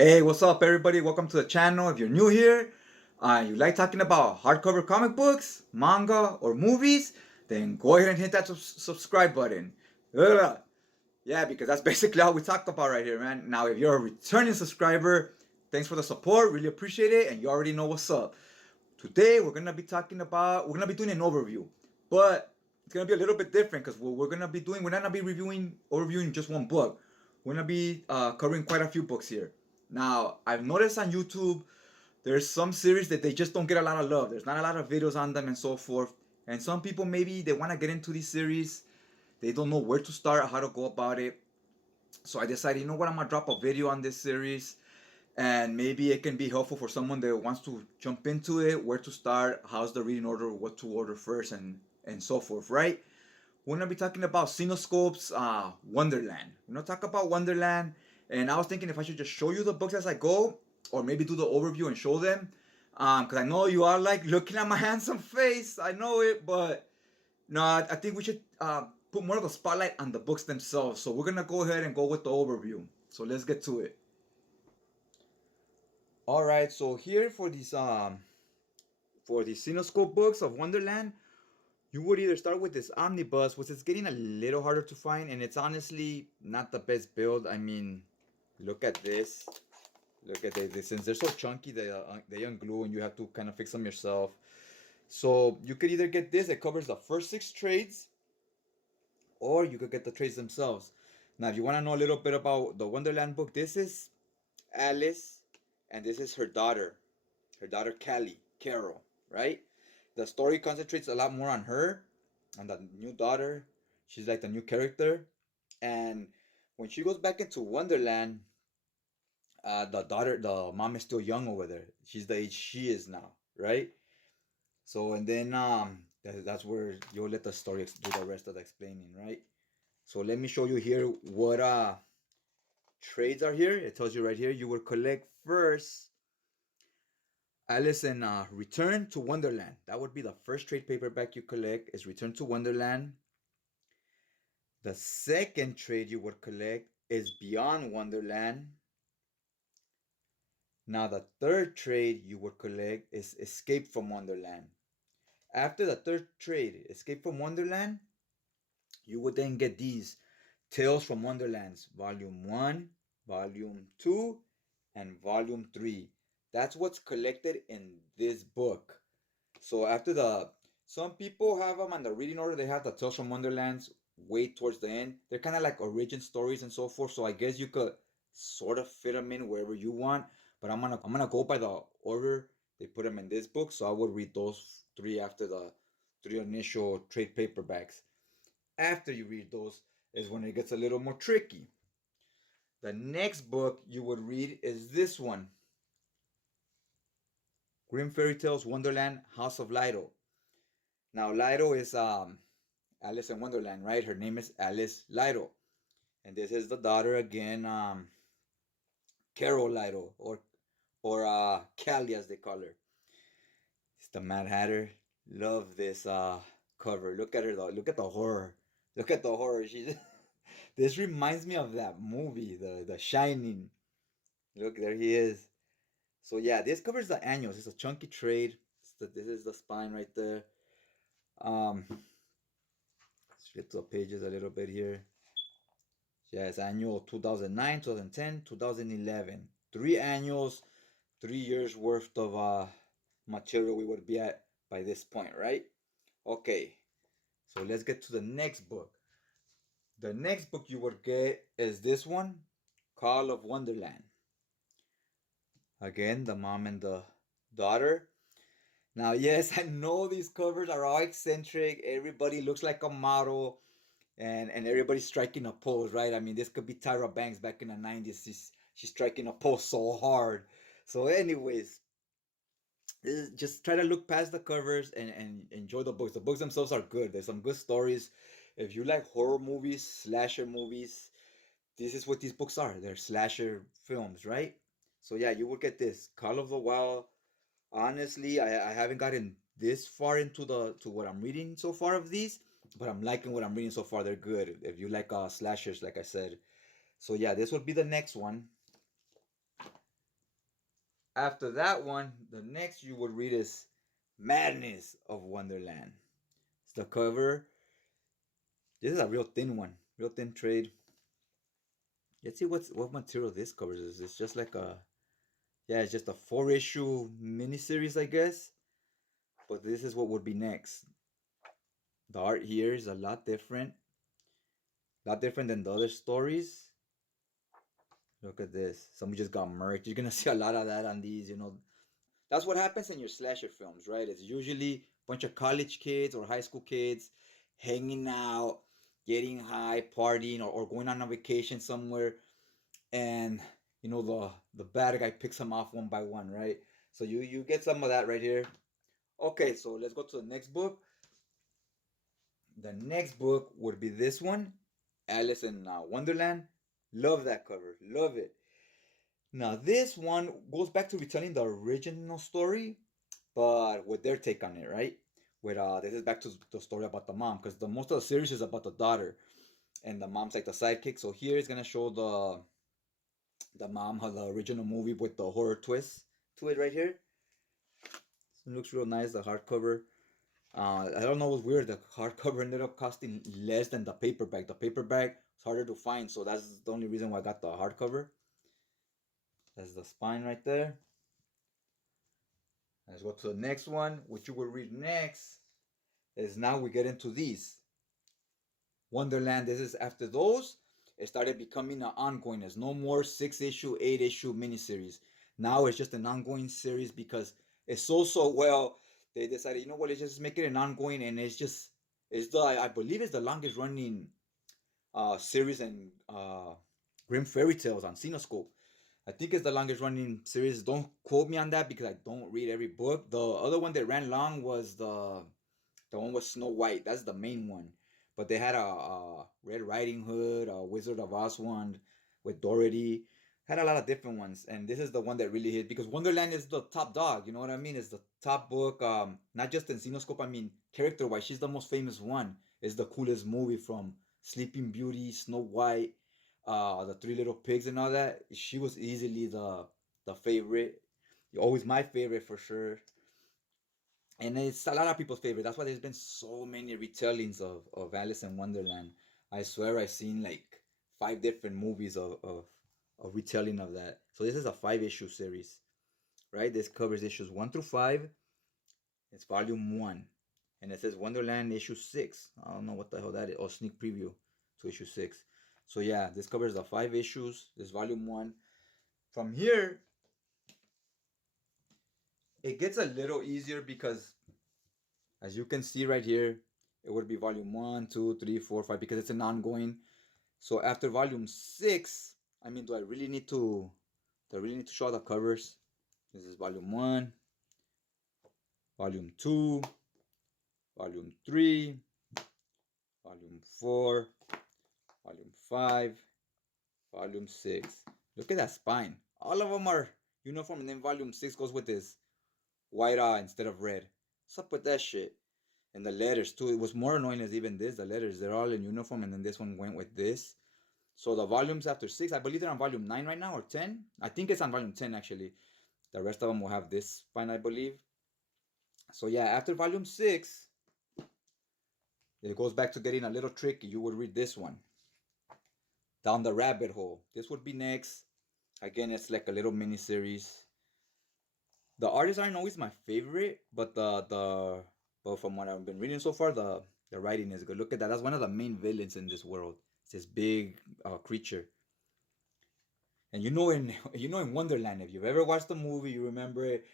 Hey, what's up, everybody? Welcome to the channel. If you're new here, you like talking about hardcover comic books, manga, or movies, then go ahead and hit that subscribe button. Ugh. Yeah, because that's basically all we talked about right here, man. Now, if you're a returning subscriber, thanks for the support. Really appreciate it, and you already know what's up. Today, we're gonna be doing an overview, but it's gonna be a little bit different because we're not gonna be overviewing just one book. We're gonna be covering quite a few books here. Now, I've noticed on YouTube there's some series that they just don't get a lot of love. There's not a lot of videos on them and so forth. And some people maybe they want to get into these series, they don't know where to start, how to go about it. So I decided, you know what, I'm gonna drop a video on this series, and maybe it can be helpful for someone that wants to jump into it, where to start, how's the reading order, what to order first, and so forth, right? We're gonna be talking about Zenescopes Wonderland. We're gonna talk about Wonderland, and I was thinking if I should just show you the books as I go, or maybe do the overview and show them, because I know you are like looking at my handsome face. I know it, but no, I think we should put more of a spotlight on the books themselves. So we're gonna go ahead and go with the overview. So let's get to it. All right, so here for these Cinescope books of Wonderland, you would either start with this omnibus, which is getting a little harder to find, and it's honestly not the best build. I mean, look at this. Look at this. Since they're so chunky, they unglue, and you have to kind of fix them yourself. So you could either get this. It covers the first 6 trades, or you could get the trades themselves. Now, if you want to know a little bit about the Wonderland book, this is Alice, and this is her daughter Callie, Carol, right? The story concentrates a lot more on her, on the new daughter. She's like the new character, and when she goes back into Wonderland, the mom is still young over there. She's the age she is now, right? So and then that's where you'll let the story do the rest of the explaining, right? So let me show you here what trades are here. It tells you right here. You will collect first Alice and Return to Wonderland. That would be the first trade paperback you collect is Return to Wonderland. The second trade you would collect is Beyond Wonderland. Now the third trade you would collect is Escape from Wonderland. After the third trade, Escape from Wonderland, you would then get these Tales from Wonderlands, Volume 1, Volume 2, and Volume 3. That's what's collected in this book. So some people have them on the reading order. They have the Tales from Wonderlands way towards the end. They're kind of like origin stories and so forth. So I guess you could sort of fit them in wherever you want. But I'm gonna go by the order they put them in this book. So I would read those 3 after the 3 initial trade paperbacks. After you read those is when it gets a little more tricky. The next book you would read is this one, Grimm Fairy Tales Wonderland House of Lido. Now Lido is Alice in Wonderland, right? Her name is Alice Lido, and this is the daughter again, Carol Lido, or Callie as they call her. It's the Mad Hatter. Love this cover. Look at her though. Look at the horror. Look at the horror. She's this reminds me of that movie, the Shining. Look, there he is. So yeah, this covers the annuals. It's a chunky trade. This is the spine right there. Let's flip the pages a little bit here. Yeah, it's annual 2009, 2010, 2011. 3 annuals, 3 years worth of material we would be at by this point, right? Okay, so let's get to the next book. The next book you would get is this one, Call of Wonderland. Again, the mom and the daughter. Now, yes, I know these covers are all eccentric. Everybody looks like a model, and everybody's striking a pose, right? I mean, this could be Tyra Banks back in the 90s. She's striking a pose so hard. So, anyways, just try to look past the covers and enjoy the books. The books themselves are good. There's some good stories. If you like horror movies, slasher movies, this is what these books are. They're slasher films, right? So yeah, you will get this Call of the Wild. Honestly, I haven't gotten this far into the to what I'm reading so far of these, but I'm liking what I'm reading so far. They're good. If you like slashers, like I said. So yeah, this would be the next one. After that one, the next you would read is Madness of Wonderland. It's the cover. This is a real thin one, real thin trade. Let's see what material this covers is. It's just like a, yeah, it's just a 4-issue miniseries, I guess. But this is what would be next. The art here is a lot different than the other stories. Look at this. Somebody just got murked. You're gonna see a lot of that on these, That's what happens in your slasher films, right? It's usually a bunch of college kids or high school kids hanging out, getting high, partying, or going on a vacation somewhere, and the bad guy picks them off one by one, right? So you get some of that right here. Okay, so let's go to the next book. The next book would be this one, Alice in Wonderland. Love that cover, love it. Now this one goes back to retelling the original story, but with their take on it, right? With this is back to the story about the mom, because the most of the series is about the daughter, and the mom's like the sidekick. So here it's gonna show the mom, how the original movie with the horror twist to it right here. So it looks real nice, the hardcover. I don't know what's weird. The hardcover ended up costing less than the paperback. The paperback is harder to find, so that's the only reason why I got the hardcover. That's the spine right there. Let's go to the next one, which you will read next. Is now we get into these. Wonderland, this is after those, it started becoming an ongoing. There's no more 6-issue, 8-issue miniseries. Now it's just an ongoing series because it's so well. They decided, let's just make it an ongoing, and it's the I believe it's the longest running series in Grimm fairy tales on Zenescope. I think it's the longest running series. Don't quote me on that because I don't read every book. The other one that ran long was the one with Snow White. That's the main one. But they had a Red Riding Hood, a Wizard of Oz one with Dorothy. Had a lot of different ones, and this is the one that really hit because Wonderland is the top dog. You know what I mean? It's the top book. Not just in Zenoscope. I mean, character-wise, she's the most famous one. It's the coolest movie from Sleeping Beauty, Snow White, the Three Little Pigs, and all that. She was easily the favorite. Always my favorite for sure, and it's a lot of people's favorite. That's why there's been so many retellings of Alice in Wonderland. I swear I've seen like 5 different movies of retelling of that. So this is a 5-issue series, right? This covers issues 1 through 5. It's volume 1, and it says Wonderland issue 6. I don't know what the hell that is. Or sneak preview to issue 6. So yeah, this covers the 5 issues. This volume 1. From here, it gets a little easier because as you can see right here, it would be volume 1, 2, 3, 4, 5 because it's an ongoing. So after volume 6, I mean, do I really need to show the covers? This is volume 1, volume 2, volume 3, volume 4, volume 5, volume 6. Look at that spine. All of them are uniform, and then volume 6 goes with this white instead of red. What's up with that shit? And the letters too. It was more annoying as even this. The letters, they're all in uniform, and then this one went with this. So the volumes after 6, I believe they're on volume 9 right now, or 10. I think it's on volume 10 actually. The rest of them will have this spine, I believe. So yeah, after volume 6, it goes back to getting a little tricky. You would read this one, Down the Rabbit Hole. This would be next. Again, it's like a little mini series. The artists aren't always my favorite, but but from what I've been reading so far, the writing is good. Look at that. That's one of the main villains in this world. It's this big creature. And in Wonderland, if you've ever watched the movie, you remember it,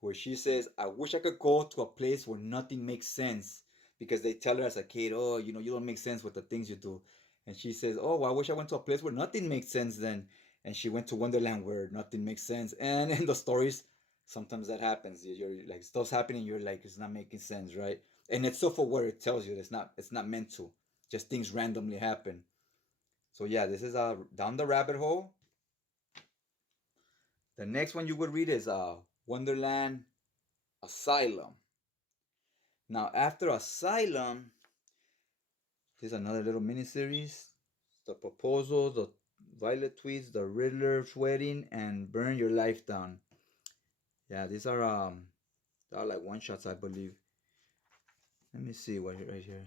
where she says, "I wish I could go to a place where nothing makes sense," because they tell her as a kid, "Oh, you don't make sense with the things you do," and she says, "Oh, well, I wish I went to a place where nothing makes sense then," and she went to Wonderland where nothing makes sense. And in the stories, sometimes that happens. You're like stuff's happening, you're like it's not making sense, right? And it's so for what it tells you. It's not meant to. Just things randomly happen. So yeah, this is Down the Rabbit Hole. The next one you would read is Wonderland Asylum. Now, after Asylum, here's another little mini series: The Proposal, The Violet Tweets, The Riddler's Wedding, and Burn Your Life Down. Yeah, they are like one shots, I believe. Let me see what right here.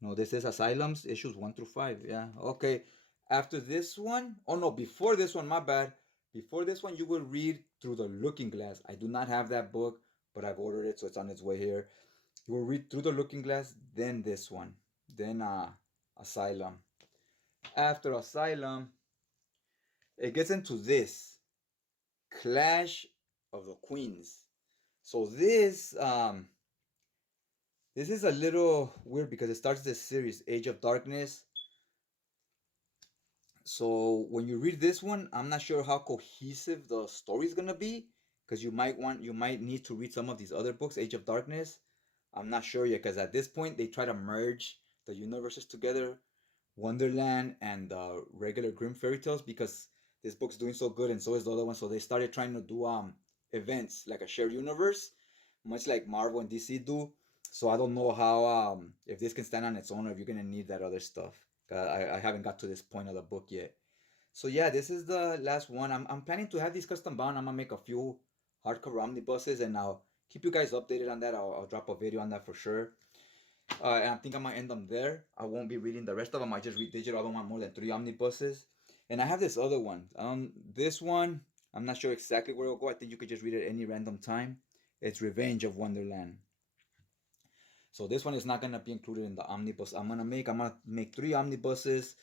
No, this is Asylums, issues 1 through 5. Yeah, okay. After this one, oh no, before this one, my bad. Before this one, you will read Through the Looking Glass. I do not have that book, but I've ordered it, so it's on its way here. You will read Through the Looking Glass, then this one, then Asylum. After Asylum, it gets into this Clash of the Queens. So this is a little weird because it starts this series, Age of Darkness. So when you read this one, I'm not sure how cohesive the story is gonna be because you might need to read some of these other books, Age of Darkness. I'm not sure yet because at this point they try to merge the universes together, Wonderland and regular Grimm fairy tales because this book's doing so good and so is the other one. So they started trying to do events like a shared universe, much like Marvel and DC do. So I don't know how if this can stand on its own or if you're gonna need that other stuff. I haven't got to this point of the book yet. So yeah, this is the last one. I'm planning to have these custom bound. I'm gonna make a few hardcover omnibuses and I'll keep you guys updated on that. I'll drop a video on that for sure. And I think I might end them there. I won't be reading the rest of them. I just read digital. I don't want more than 3 omnibuses. And I have this other one. This one, I'm not sure exactly where it'll go. I think you could just read it at any random time. It's Revenge of Wonderland. So this one is not gonna be included in the omnibus I'm gonna make 3 omnibuses,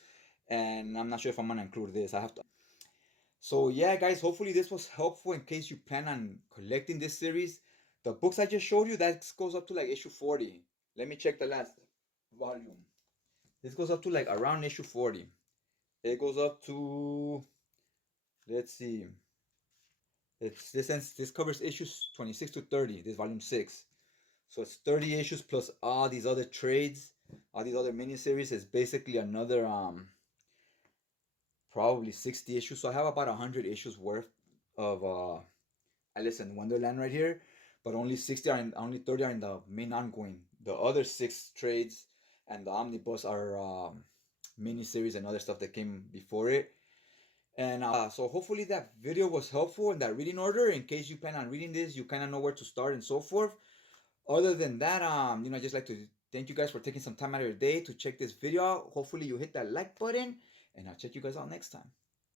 and I'm not sure if I'm gonna include this. I have to. So yeah, guys, hopefully this was helpful in case you plan on collecting this series. The books I just showed you, that goes up to like issue 40. Let me check the last volume. This goes up to like around issue 40. It goes up to, let's see, this covers issues 26 to 30. This volume 6. So it's 30 issues plus all these other trades, all these other miniseries. Is basically another probably 60 issues. So I have about 100 issues worth of Alice in Wonderland right here, but only 30 are in the main ongoing. The other 6 trades and the omnibus are mini series and other stuff that came before it. And so hopefully that video was helpful in that reading order. In case you plan on reading this, you kind of know where to start and so forth. Other than that, I just like to thank you guys for taking some time out of your day to check this video out. Hopefully you hit that like button, and I'll check you guys out next time.